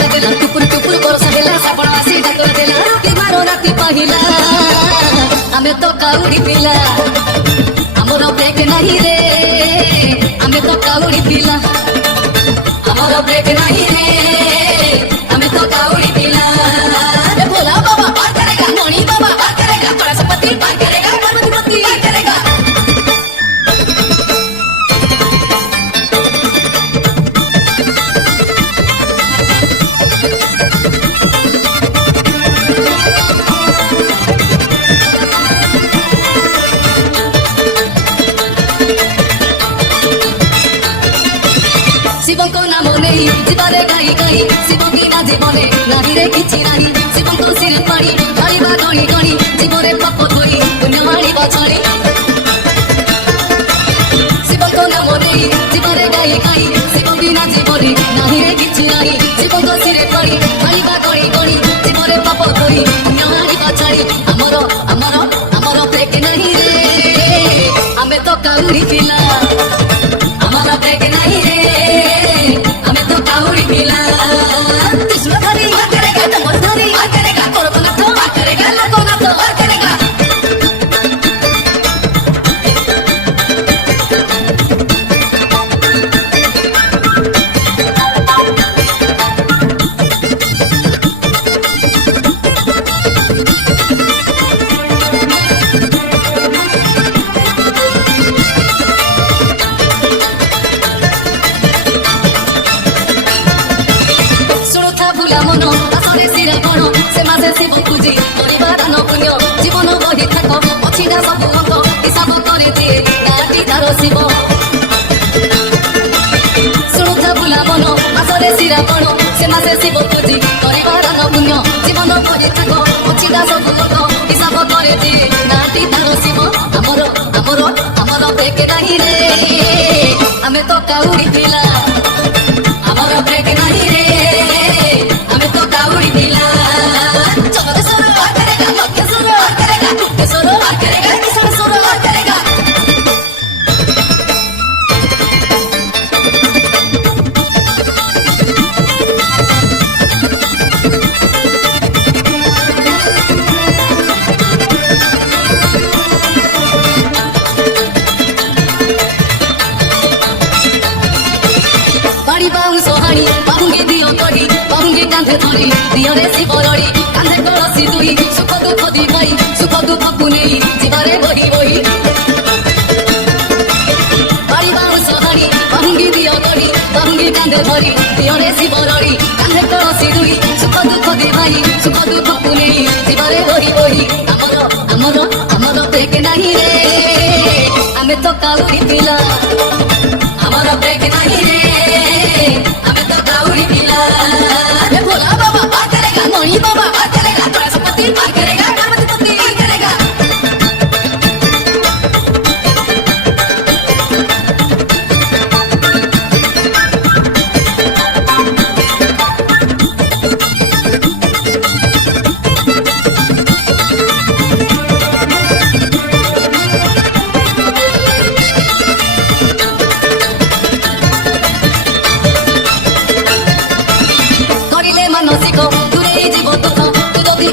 डाकर देला टुपुर टुपुर बरसा देला साबण आसी डाकर देला राती बारो राती पहिला आमे तो काउडी पिला हमर ब्रेक नाही रे आमे तो काउडी पिला हमर ब्रेक नाही रे आमे तो काउडी पिला रे भोला बाबा पार करेगा मणि बाबा पार करेगा बृहस्पति पार करेगा पार्वती पति पार करेगा शिव को नाम नहीं जीवारे गाई गाई शिव की ना जीवने नाही रे किछि नाही शिव को सिर पानी ढालिबा गणी गणी जीवरे पाप धोई पुण्य माणिबा छाणी शिव को नाम नहीं जीवारे गाई गाई शिव की ना जीवने नाही रे किछि नाही शिव को सिर पानी ढालिबा गणी गणी जीवरे पाप धोई पुण्य माणिबा छाणी हमरो हमरो हमरो ब्रेक नहीं रे आमे तो काउरी पिला हमारा ब्रेक नहीं रे हमें तो काउडी पिला कृष्ण धरी मार करेगा डमर धरी मार करेगा कोरबना तो मार करेगा लगोना तो मार करेगा मन आसरे सिरा गण से मासे शिव पूजी परिवार दान पुण्य जीवन बही थाक अच्छी ना सब अंक हिसाब करे दिए नाटी तार शिव शुणुथा बुला मन आसरे सिरा गण से मासे शिव पूजी परिवार दान पुण्य जीवन बही थाक अच्छी ना सब अंक हिसाब करे दिए नाटी तार शिव हमर हमर हमर ब्रेक नहीं रे हमें तो काउडी पिला हमर ब्रेक नहीं रे काउडी पिला चमक सोरो मार करेगा मक्के सोरो मार करेगा टुक्के सोरो मार करेगा किसान सोरो मार करेगा बाड़ी बाऊ सोहानी बाहुंगे दियो कड़ी बाहुंगे कांधे धरी दियो रे शिव रड़ी कांधे कलसी दुई सुख दुख दी भाई सुख दुख पुनेई जीवारे बही बही बाड़ी बाऊ सोहानी बाहुंगे दियो कड़ी बाहुंगे कांधे धरी दियो रे शिव रड़ी कांधे कलसी दुई सुख दुख दी भाई सुख दुख पुनेई जीवारे बही बही हमरो हमरो हमरो ब्रेक नहीं रे आमे तो काउडी पिला हमरो ब्रेक नहीं रे हमें तो काउडी पिला रे भोला बाबा पार करेगा मणि बाबा पार करेगा बृहस्पति पार करेगा पार्वती पति पार करेगा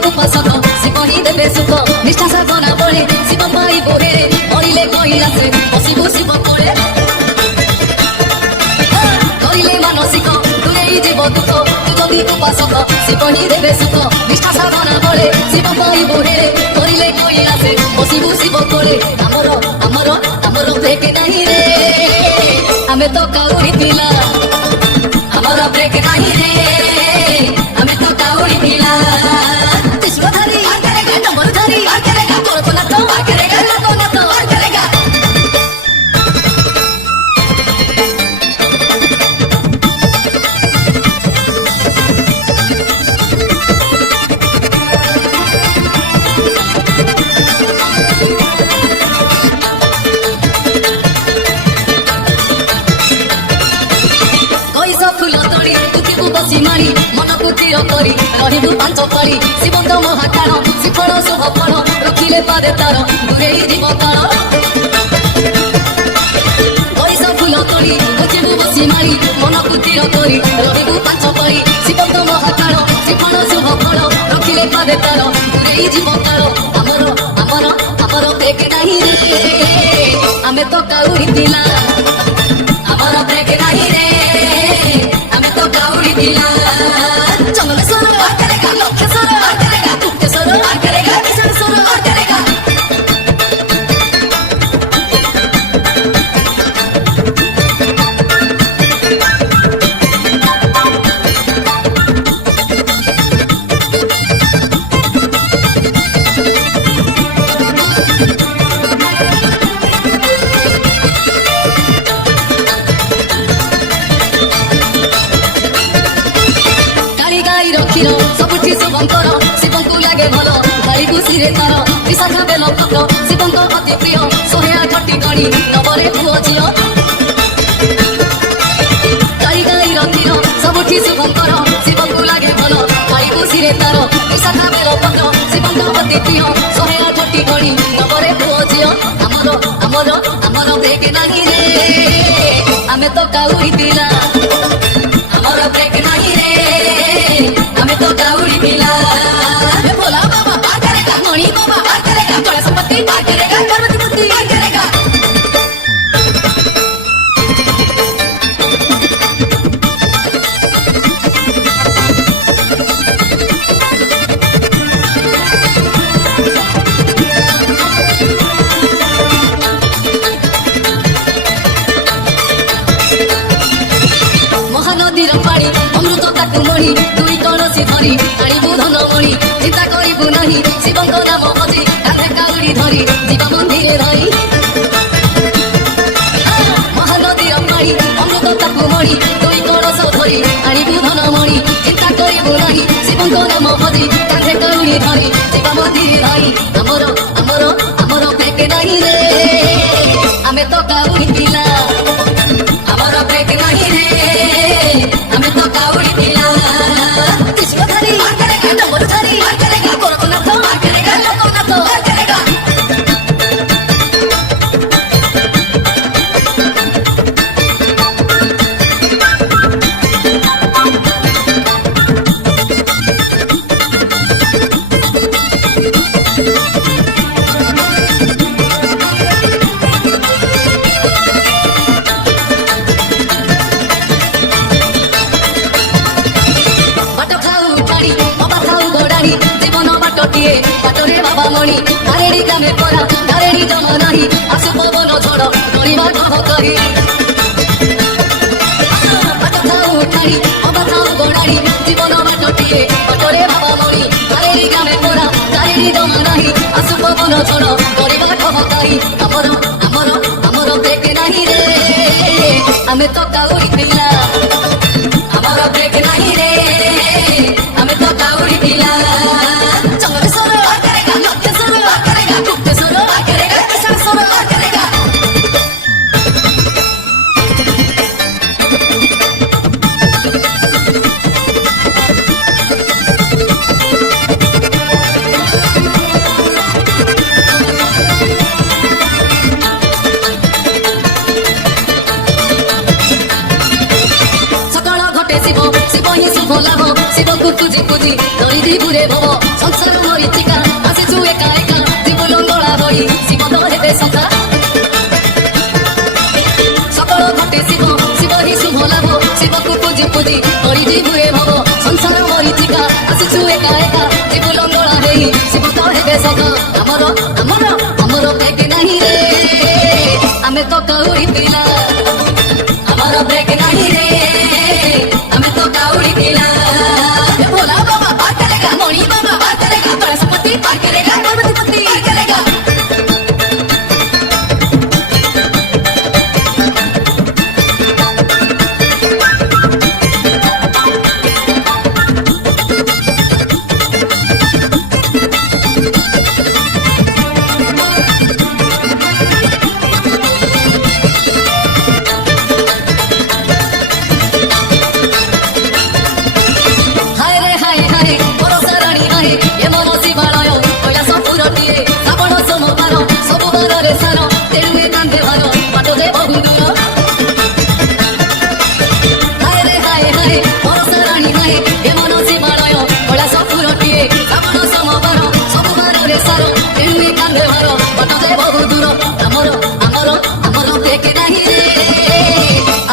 उपासक शिव ही देवे सुख निष्ठा साधना बड़े शिव पाई बोरे मरिले कैलासे बसिबु शिव कोले करिले मानसिक दूरे जीव दुख तुझी उपासक शिव ही देवे सुख निष्ठा साधना बड़े शिव पाई बोरे करिले कैलासे बसिबु शिव कोले हमरो हमरो हमरो ब्रेक नहीं रे हमें तो काउडी पिला हमरो ब्रेक नहीं रे हमें तो काउडी पिला कृष्ण धरी मार करेगा डमर धरी मार करेगा कोरबना तो मार करेगा लगोना तो मार करेगा बसी मारी मन को तीर करी रहिबु पांच पारी शिवंत महाकाल शिफल शुभ फल रखिले पादे तार दूरे जीव काल पैस फूल तोड़ी बसिबु बसी मारी मन को तीर करी रहिबु पांच पारी शिवंत रे तार दूरे जीव काल आमर आमर आमर ब्रेक नहीं रे आमे तो काउरी पिला आमर ब्रेक नहीं रे आमे तो काउरी पिला चंगल सर और करेगा लक्ष्य सर और करेगा तुक्के सर और करेगा किसान सर और करेगा କ୍ଷୀର ସବୁଠି ଶୁଭଙ୍କର ଶିବଙ୍କୁ ଲାଗେ ଭଲ ଗାଈ ଖୁସିରେ ତାର ବିଶାଖା ବେଲ ପତ୍ର ଶିବଙ୍କ ଅତି ପ୍ରିୟ 108ଟି ଗଣି ନବରେ ପୁଅ ଝିଅ ଗାଈ ଗାଈର କ୍ଷୀର ସବୁଠି ଶୁଭଙ୍କର ଶିବଙ୍କୁ ଲାଗେ ଭଲ ଗାଈ ଖୁସିରେ ତାର ବିଶାଖା ବେଲ ପତ୍ର ଶିବଙ୍କ ଅତି ପ୍ରିୟ 108ଟି ଗଣି ନବରେ ପୁଅ ଝିଅ ଆମର ଆମର ଆମର ବ୍ରେକ୍ ନାହିଁ ରେ ଆମେ ତ କାଉରି ପିଲା ଆମର ବ୍ରେକ୍ ନାହିଁ ରେ हमें तो काउरी पिला भोला बाबा पार करेगा मणि बाबा पार करेगा बड़ा संपत्ति पार करेगा पार्वती बुद्धि पार करेगा महानदीर पानी अमृत ताकू मणि धरी आनिबु धनमणि चिंता करिबु नाही शिवଙ୍କ नाम भजी कांधे काउरी धरी जीव मन्दिरे रही महानदीर पानी अमृत ताकू मणि दुई कलश धरी आनिबु धनमणि चिंता करिबु नाही शिवଙ୍କ नाम भजी कांधे काउरी धरी जीव मन्दिरे रही हमर हमर हमर ब्रेक नाही रे आमे तो काउरी पिला हमर ब्रेक नाही रे आमे तो काउरी पिला धरी डमरू धरी गोरखनाथ लोकनाथ जीवन बाटटिए बाटरे बाबा मणि तारेणी ग्रामे परा तारेणी जम नाही आसु पवन झड़ डरिबा कह करी बाट थाउ ठाणी अबा थाउ गणाणी जीवन बाटटिए बाटरे बाबा मणि तारेणी ग्रामे परा तारेणी जम नाही आसु पवन झड़ डरिबा कह करी हमर हमर हमर ब्रेक नाही रे आमे तो काउरी पिला हमर ब्रेक नाही रे आमे तो काउरी पिला पूजी पूजी धरी दिबुरे भव संसार मरीचिका आसिछु एका एका जीव लंगड़ा भई शिव तो हेबे सखा सकल घटे शिव शिव ही शुभ लाभ शिव को पूजी पूजी धरी दिबुरे भव संसार मरीचिका आसिछु एका एका जीव लंगड़ा भई शिव तो हेबे सखा हमर हमर हमर ब्रेक नहीं रे आमे तो काउरी पिला हमर ब्रेक नहीं रे आमे तो काउरी पिला भोला बाबा पार करेगा मणि बाबा पार करेगा बड़ा संपत्ति पार करेगा पार्वती बुद्धि पार करेगा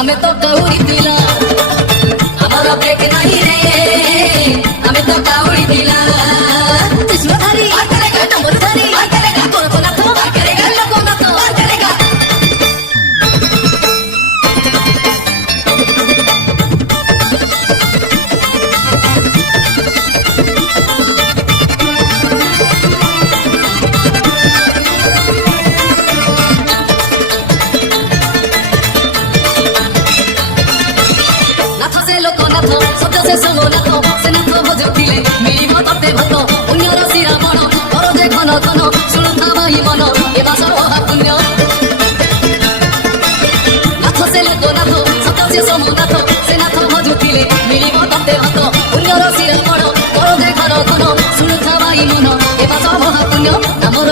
ଆମେ ତ କାଉଡ଼ି ପିଲା ଆମର ବ୍ରେକ୍ ନାହିଁ ରେ ଆମେ ତ କାଉଡ଼ି ପିଲା କୃଷ୍ଣଧାରୀ ଡମ୍ବରୁଧାରୀ ଗୋରଖନାଥ ଲୋକନାଥ নাথ সে লোকনাথ শব্দ সে সোমনাথ সে নাথ ভজুଥିଲେ মিଳିବ ତତେ ଭାତ ପୁଣ୍ୟର ଶିରାମଣ କର ଯେ ଘନ ଘନ ଶୁଣୁଥା ଭାଇ ମନ ଏ ମାସର ମହାପୁଣ୍ୟ ନାଥ ସେ ଲୋକନାଥ ଶବ୍ଦ ସେ সোমনাথ ସେ ନାଥ ଭଜୁଥିଲେ ମିଳିବ ତତେ ଭାତ ପୁଣ୍ୟର ଶିରାମଣ କର ଯେ ଘନ ଘନ ଶୁଣୁଥା ଭାଇ ମନ ଏ ମାସର ମହାପୁଣ୍ୟ ଆମର